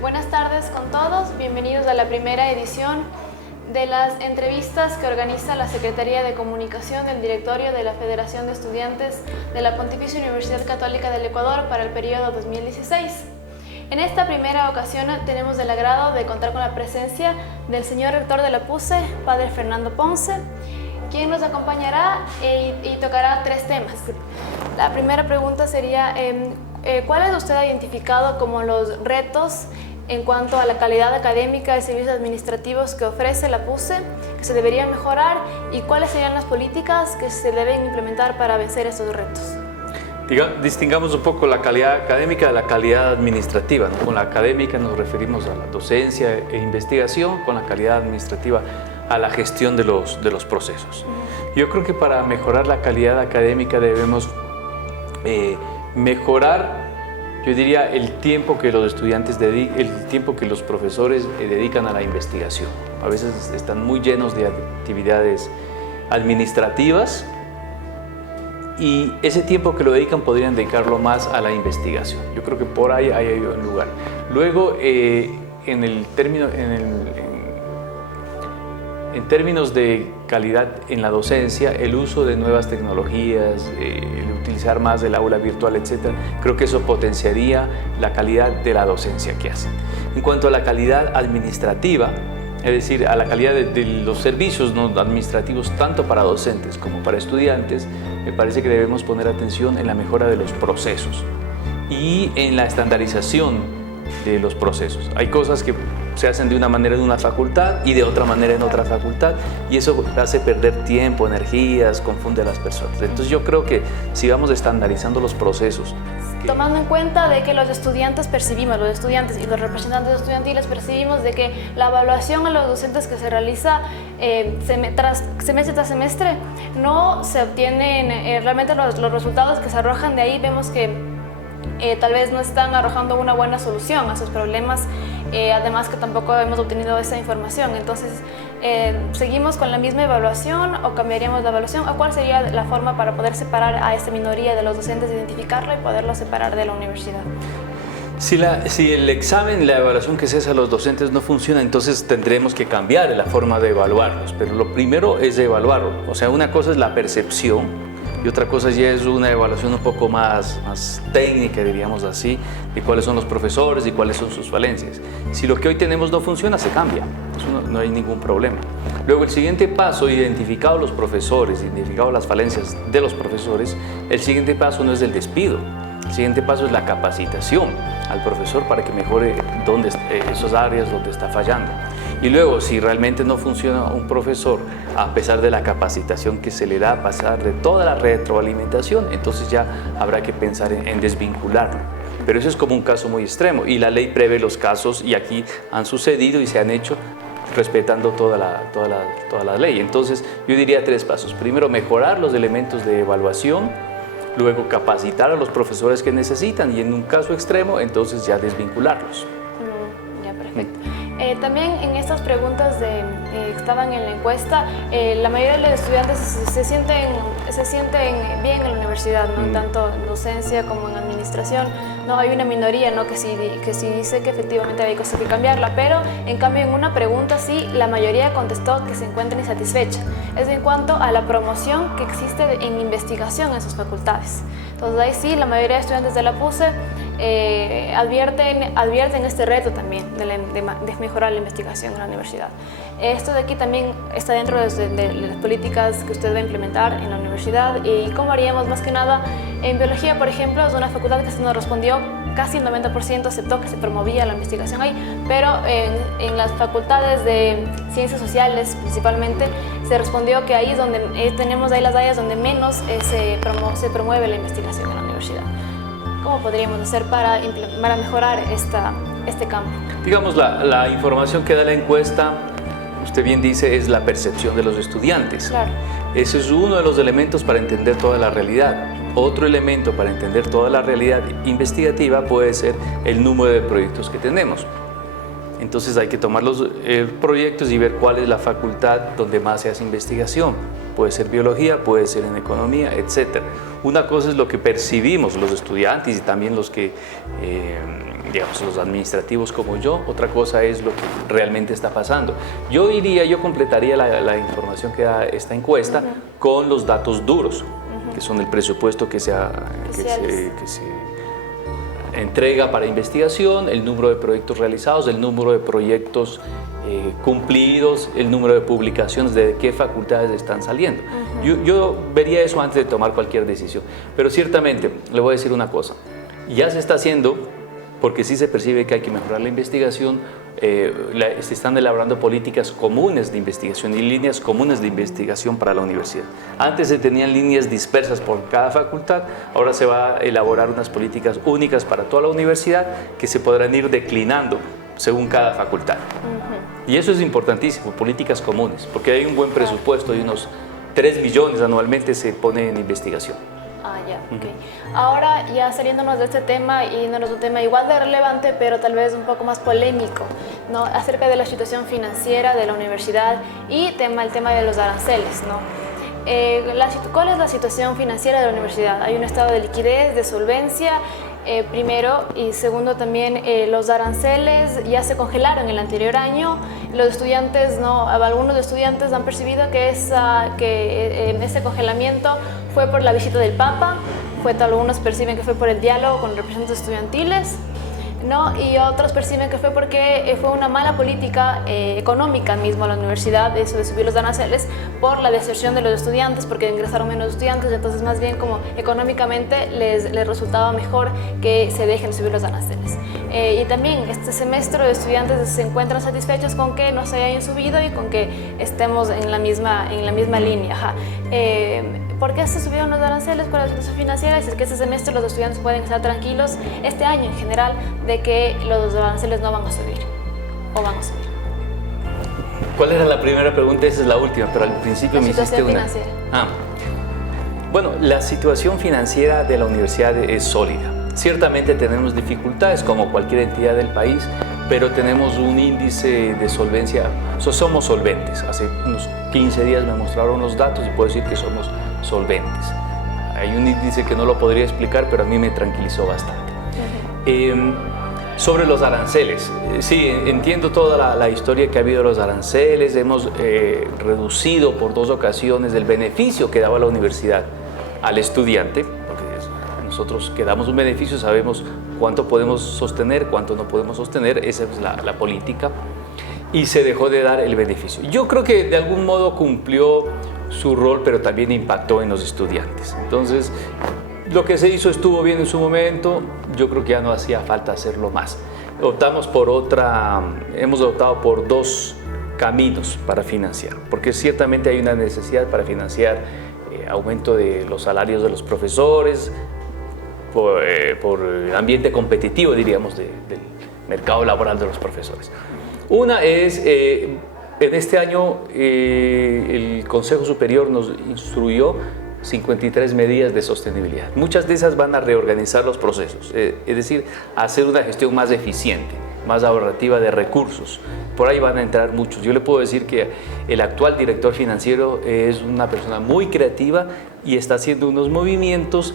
Buenas tardes con todos, bienvenidos a la primera edición de las entrevistas que organiza la Secretaría de Comunicación del Directorio de la Federación de Estudiantes de la Pontificia Universidad Católica del Ecuador para el periodo 2016. En esta primera ocasión tenemos el agrado de contar con la presencia del señor rector de la PUCE, Padre Fernando Ponce, quien nos acompañará y tocará tres temas. La primera pregunta sería, ¿cuáles usted ha identificado como los retos en cuanto a la calidad académica de servicios administrativos que ofrece la PUCE, que se deberían mejorar, y cuáles serían las políticas que se deben implementar para vencer esos retos? Distingamos un poco la calidad académica de la calidad administrativa, ¿no? Con la académica nos referimos a la docencia e investigación, con la calidad administrativa a la gestión de los procesos. Yo creo que para mejorar la calidad académica debemos mejorar, yo diría, el tiempo que los estudiantes el tiempo que los profesores dedican a la investigación. A veces están muy llenos de actividades administrativas y ese tiempo que lo dedican podrían dedicarlo más a la investigación. Yo creo que por ahí hay un lugar. Luego, en términos de calidad en la docencia, el uso de nuevas tecnologías, el utilizar más el aula virtual, etc., creo que eso potenciaría la calidad de la docencia que hacen. En cuanto a la calidad administrativa, es decir, a la calidad de los servicios, ¿no?, administrativos, tanto para docentes como para estudiantes, me parece que debemos poner atención en la mejora de los procesos y en la estandarización de los procesos. Hay cosas que se hacen de una manera en una facultad y de otra manera en otra facultad, y eso hace perder tiempo, energías, confunde a las personas. Entonces yo creo que si vamos estandarizando los procesos, tomando en cuenta de que los estudiantes y los representantes estudiantiles percibimos de que la evaluación a los docentes que se realiza semestre tras semestre, no se obtienen realmente los resultados que se arrojan de ahí. Vemos que tal vez no están arrojando una buena solución a sus problemas, además que tampoco hemos obtenido esa información. Entonces, ¿seguimos con la misma evaluación o cambiaríamos la evaluación? ¿O cuál sería la forma para poder separar a esta minoría de los docentes, identificarlo y poderlo separar de la universidad? Si el examen, la evaluación que se hace a los docentes no funciona, entonces tendremos que cambiar la forma de evaluarlos. Pero lo primero es evaluarlo. O sea, una cosa es la percepción, y otra cosa ya es una evaluación un poco más técnica, diríamos así, de cuáles son los profesores y cuáles son sus falencias. Si lo que hoy tenemos no funciona, se cambia. Eso no hay ningún problema. Luego, el siguiente paso, identificados los profesores, identificadas las falencias de los profesores, el siguiente paso no es el despido. El siguiente paso es la capacitación al profesor para que mejore esas áreas donde está fallando. Y luego, si realmente no funciona un profesor, a pesar de la capacitación que se le da, a pesar de toda la retroalimentación, entonces ya habrá que pensar en desvincularlo. Pero eso es como un caso muy extremo, y la ley prevé los casos, y aquí han sucedido y se han hecho respetando toda la ley. Entonces, yo diría tres pasos. Primero, mejorar los elementos de evaluación. Luego, capacitar a los profesores que necesitan, y en un caso extremo, entonces ya desvincularlos. Ya, perfecto. También en estas preguntas que estaban en la encuesta, la mayoría de los estudiantes se sienten bien en la universidad, ¿no? Tanto en docencia como en administración. No, hay una minoría, ¿no?, que sí dice que efectivamente hay cosas que cambiarla, pero en cambio en una pregunta sí, la mayoría contestó que se encuentra insatisfecha. Es en cuanto a la promoción que existe en investigación en sus facultades. Entonces ahí sí, la mayoría de estudiantes de la PUCE advierten este reto también de mejorar la investigación en la universidad. Esto de aquí también está dentro de las políticas que usted va a implementar en la universidad. ¿Y cómo haríamos? Más que nada, en biología, por ejemplo, es una facultad que se nos respondió, casi el 90% aceptó que se promovía la investigación ahí, pero en las facultades de ciencias sociales principalmente se respondió que ahí es donde tenemos las áreas donde menos se promueve la investigación en la universidad. ¿Cómo podríamos hacer para mejorar este campo? Digamos, la información que da la encuesta, usted bien dice, es la percepción de los estudiantes. Claro. Ese es uno de los elementos para entender toda la realidad. Otro elemento para entender toda la realidad investigativa puede ser el número de proyectos que tenemos. Entonces hay que tomar los proyectos y ver cuál es la facultad donde más se hace investigación. Puede ser biología, puede ser en economía, etc. Una cosa es lo que percibimos los estudiantes y también los que, digamos, los administrativos como yo. Otra cosa es lo que realmente está pasando. Yo completaría la información que da esta encuesta con los datos duros, que son el presupuesto que se entrega para investigación, el número de proyectos realizados, el número de proyectos cumplidos, el número de publicaciones, de qué facultades están saliendo. Yo vería eso antes de tomar cualquier decisión. Pero ciertamente, le voy a decir una cosa, ya se está haciendo, porque sí se percibe que hay que mejorar la investigación, se están elaborando políticas comunes de investigación y líneas comunes de investigación para la universidad. Antes se tenían líneas dispersas por cada facultad, ahora se va a elaborar unas políticas únicas para toda la universidad que se podrán ir declinando según cada facultad. Y eso es importantísimo, políticas comunes, porque hay un buen presupuesto y unos 3 billones anualmente se pone en investigación. Okay. Ahora ya saliéndonos de este tema y no es un tema igual de relevante, pero tal vez un poco más polémico, ¿no? Acerca de la situación financiera de la universidad y el tema de los aranceles, ¿no? ¿Cuál es la situación financiera de la universidad? ¿Hay un estado de liquidez, de solvencia? Primero, y segundo también, los aranceles ya se congelaron el anterior año. Los estudiantes, algunos estudiantes han percibido que ese congelamiento fue por la visita del Papa, algunos perciben que fue por el diálogo con representantes estudiantiles, ¿no? Y otros perciben que fue porque fue una mala política económica mismo a la universidad, eso de subir los aranceles, por la deserción de los estudiantes, porque ingresaron menos estudiantes, entonces más bien como económicamente les resultaba mejor que se dejen subir los aranceles. Y también este semestre los estudiantes se encuentran satisfechos con que no se hayan subido y con que estemos en la misma línea. ¿Por qué se subieron los aranceles? ¿Cuál es la situación financiera? Es que este semestre los estudiantes pueden estar tranquilos, este año en general, de que los aranceles no van a subir o van a subir. ¿Cuál era la primera pregunta? Esa es la última, pero al principio me hiciste una. Financiera. Bueno, la situación financiera de la universidad es sólida. Ciertamente tenemos dificultades como cualquier entidad del país, pero tenemos un índice de solvencia, somos solventes. Hace unos 15 días me mostraron los datos y puedo decir que somos solventes. Hay un índice que no lo podría explicar, pero a mí me tranquilizó bastante. Sobre los aranceles, sí, entiendo toda la historia que ha habido de los aranceles. Hemos reducido por 2 ocasiones el beneficio que daba la universidad al estudiante, porque nosotros que damos un beneficio sabemos cuánto podemos sostener, cuánto no podemos sostener, esa es la política, y se dejó de dar el beneficio. Yo creo que de algún modo cumplió su rol, pero también impactó en los estudiantes. Entonces, lo que se hizo estuvo bien en su momento, yo creo que ya no hacía falta hacerlo más. Hemos optado por 2 caminos para financiar, porque ciertamente hay una necesidad para financiar aumento de los salarios de los profesores, por el ambiente competitivo, diríamos, del mercado laboral de los profesores. Una es, en este año el Consejo Superior nos instruyó 53 medidas de sostenibilidad. Muchas de esas van a reorganizar los procesos, es decir, hacer una gestión más eficiente, más ahorrativa de recursos. Por ahí van a entrar muchos. Yo le puedo decir que el actual director financiero es una persona muy creativa y está haciendo unos movimientos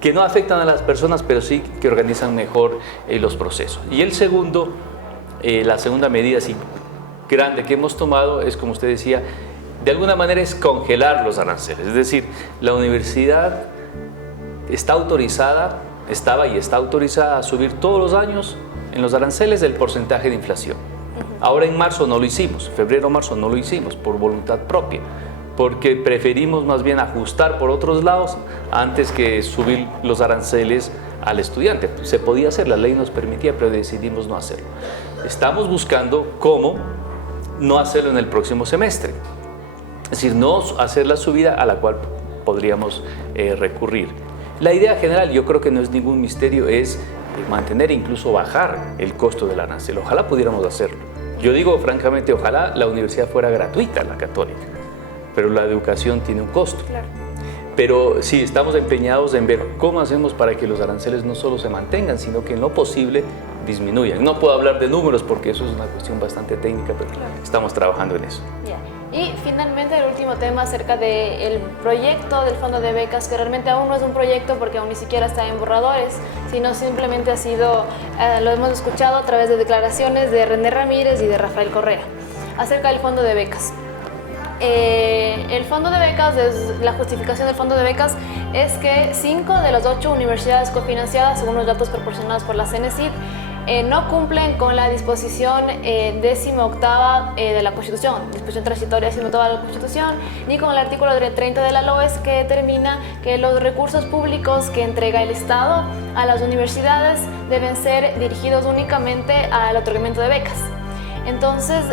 que no afectan a las personas, pero sí que organizan mejor los procesos. Y la segunda medida así grande que hemos tomado es, como usted decía, de alguna manera es congelar los aranceles. Es decir, la universidad estaba y está autorizada a subir todos los años en los aranceles el porcentaje de inflación. Ahora en marzo no lo hicimos, febrero-marzo no lo hicimos por voluntad propia, porque preferimos más bien ajustar por otros lados antes que subir los aranceles al estudiante. Se podía hacer, la ley nos permitía, pero decidimos no hacerlo. Estamos buscando cómo no hacerlo en el próximo semestre, es decir, no hacer la subida a la cual podríamos recurrir. La idea general, yo creo que no es ningún misterio, es mantener e incluso bajar el costo del arancel. Ojalá pudiéramos hacerlo. Yo digo francamente, ojalá la universidad fuera gratuita, la católica, pero la educación tiene un costo. Claro. Pero sí, estamos empeñados en ver cómo hacemos para que los aranceles no solo se mantengan, sino que en lo posible disminuyan. No puedo hablar de números porque eso es una cuestión bastante técnica, pero Claro. estamos trabajando en eso. Ya. Y finalmente el último tema acerca del proyecto del fondo de becas, que realmente aún no es un proyecto porque aún ni siquiera está en borradores, sino simplemente ha sido, lo hemos escuchado a través de declaraciones de René Ramírez y de Rafael Correa, acerca del fondo de becas. El fondo de becas, la justificación del fondo de becas es que 5 de las 8 universidades cofinanciadas, según los datos proporcionados por la CENESID, no cumplen con la disposición 18ª de la Constitución, disposición transitoria 18ª de la Constitución, ni con el artículo 30 de la LOES, que determina que los recursos públicos que entrega el Estado a las universidades deben ser dirigidos únicamente al otorgamiento de becas. Entonces,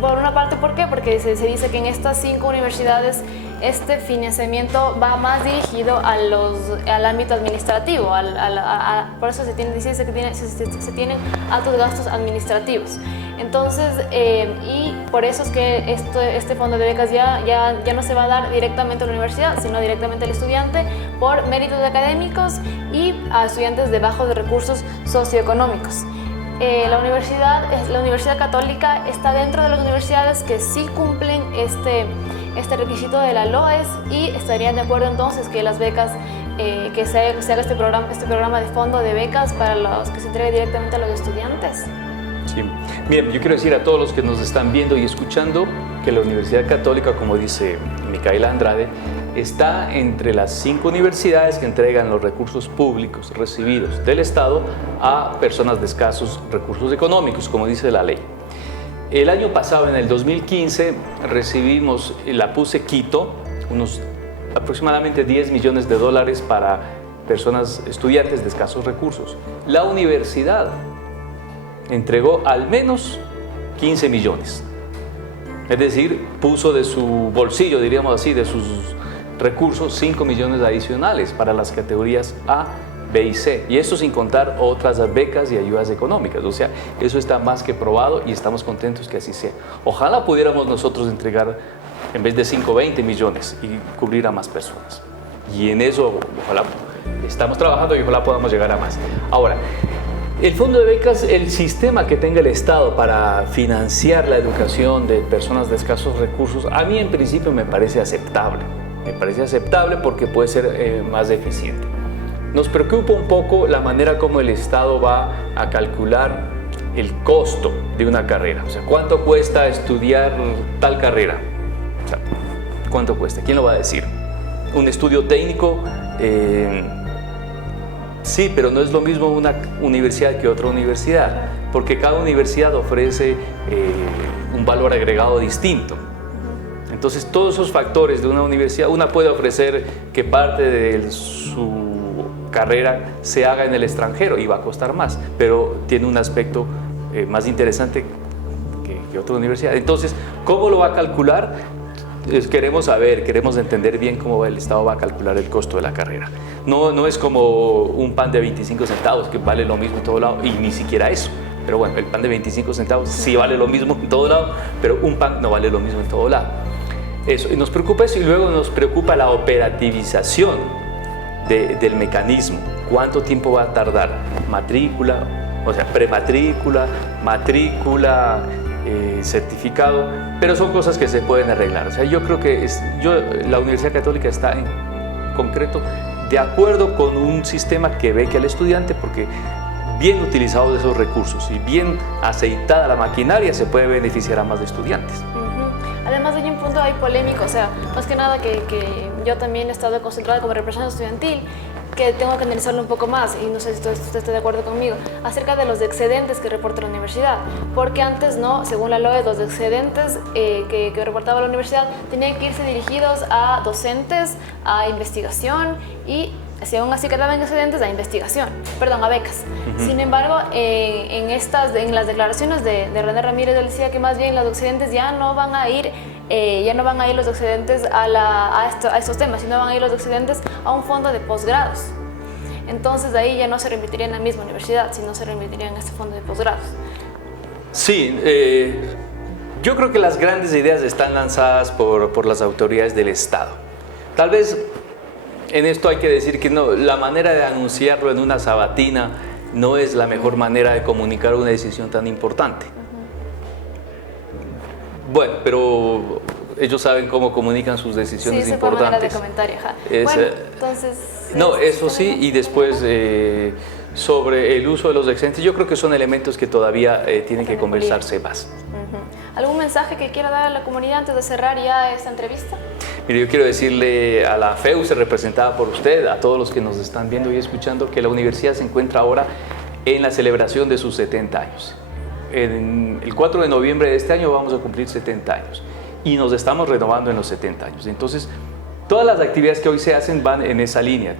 por una parte, ¿por qué? Porque se dice que en estas 5 universidades este financiamiento va más dirigido al ámbito administrativo, por eso se dice que se tienen altos gastos administrativos. Entonces, y por eso es que este fondo de becas ya no se va a dar directamente a la universidad, sino directamente al estudiante por méritos académicos y a estudiantes de bajos recursos socioeconómicos. La Universidad Católica está dentro de las universidades que sí cumplen este requisito de la LOES, y estarían de acuerdo entonces que las becas, que se haga este programa de fondo de becas para los que se entregue directamente a los estudiantes. Sí. Bien, yo quiero decir a todos los que nos están viendo y escuchando que la Universidad Católica, como dice Micaela Andrade, está entre las 5 universidades que entregan los recursos públicos recibidos del Estado a personas de escasos recursos económicos, como dice la ley. El año pasado, en el 2015, recibimos la PUCE Quito, unos aproximadamente $10 millones para personas, estudiantes de escasos recursos. La universidad entregó al menos 15 millones. Es decir, puso de su bolsillo, diríamos así, de sus recursos, 5 millones adicionales para las categorías A, B y C. Y esto sin contar otras becas y ayudas económicas. O sea, eso está más que probado y estamos contentos que así sea. Ojalá pudiéramos nosotros entregar, en vez de 5, 20 millones y cubrir a más personas. Y en eso, ojalá, estamos trabajando y ojalá podamos llegar a más. Ahora, el fondo de becas, el sistema que tenga el Estado para financiar la educación de personas de escasos recursos, a mí en principio me parece aceptable. Me parece aceptable porque puede ser más eficiente. Nos preocupa un poco la manera como el Estado va a calcular el costo de una carrera. O sea, ¿cuánto cuesta estudiar tal carrera? O sea, ¿cuánto cuesta? ¿Quién lo va a decir? ¿Un estudio técnico? Sí, pero no es lo mismo una universidad que otra universidad, porque cada universidad ofrece un valor agregado distinto. Entonces, todos esos factores de una universidad, una puede ofrecer que parte de su carrera se haga en el extranjero y va a costar más, pero tiene un aspecto más interesante que otra universidad. Entonces, ¿cómo lo va a calcular? Queremos saber, queremos entender bien cómo el Estado va a calcular el costo de la carrera. No es como un pan de 25 centavos que vale lo mismo en todo lado, y ni siquiera eso. Pero bueno, el pan de 25 centavos sí vale lo mismo en todo lado, pero un pan no vale lo mismo en todo lado. Eso, y nos preocupa eso, y luego nos preocupa la operativización del mecanismo. ¿Cuánto tiempo va a tardar? Matrícula, o sea, prematrícula, matrícula, certificado, pero son cosas que se pueden arreglar. O sea, yo creo que la Universidad Católica está en concreto de acuerdo con un sistema que beque al estudiante, porque bien utilizados esos recursos y bien aceitada la maquinaria se puede beneficiar a más estudiantes. Además hay un punto ahí polémico, o sea, más que nada que yo también he estado concentrada como representante estudiantil, que tengo que analizarlo un poco más, y no sé si usted está de acuerdo conmigo, acerca de los excedentes que reporta la universidad, porque antes no, según la LOE, los excedentes que reportaba la universidad tenían que irse dirigidos a docentes, a investigación, y si aún así quedaban excedentes, a becas. Sin embargo, en las declaraciones de René Ramírez, él decía que más bien los excedentes ya no van a ir los excedentes a estos temas, sino van a ir los excedentes a un fondo de posgrados. Entonces, ahí ya no se remitirían a la misma universidad, sino se remitirían a este fondo de posgrados. Sí, yo creo que las grandes ideas están lanzadas por las autoridades del Estado. Tal vez en esto hay que decir que no, la manera de anunciarlo en una sabatina no es la mejor manera de comunicar una decisión tan importante. Bueno, pero ellos saben cómo comunican sus decisiones sí, importantes. Manera de comentario, ajá. Bueno, entonces... No, eso sí, y después sobre el uso de los excedentes, yo creo que son elementos que todavía tienen que conversarse más. ¿Algún mensaje que quiera dar a la comunidad antes de cerrar ya esta entrevista? Mire, yo quiero decirle a la FEUC, representada por usted, a todos los que nos están viendo y escuchando, que la universidad se encuentra ahora en la celebración de sus 70 años. El 4 de noviembre de este año vamos a cumplir 70 años y nos estamos renovando en los 70 años. Entonces, todas las actividades que hoy se hacen van en esa línea,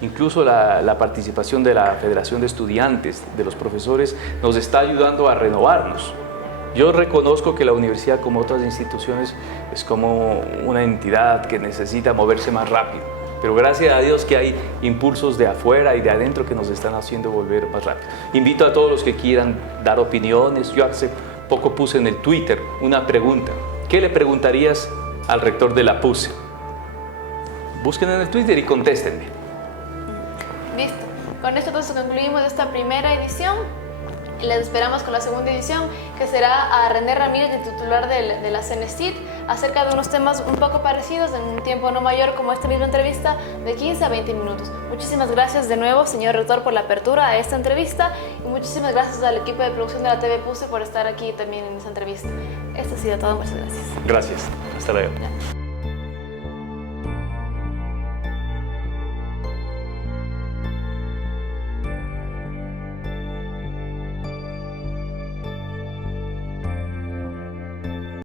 incluso la participación de la Federación de Estudiantes, de los profesores, nos está ayudando a renovarnos. Yo reconozco que la universidad, como otras instituciones, es como una entidad que necesita moverse más rápido, pero gracias a Dios que hay impulsos de afuera y de adentro que nos están haciendo volver más rápido. Invito a todos los que quieran dar opiniones. Yo hace poco puse en el Twitter una pregunta. ¿Qué le preguntarías al rector de la PUCE? Busquen en el Twitter y contéstenme. Listo. Con esto entonces concluimos esta primera edición. Y les esperamos con la segunda edición, que será a René Ramírez, el titular de la CENESID, acerca de unos temas un poco parecidos, en un tiempo no mayor como esta misma entrevista, de 15 a 20 minutos. Muchísimas gracias de nuevo, señor rector, por la apertura a esta entrevista, y muchísimas gracias al equipo de producción de la TV PUCE por estar aquí también en esta entrevista. Esto ha sido todo, muchas gracias. Gracias, hasta luego. Ya.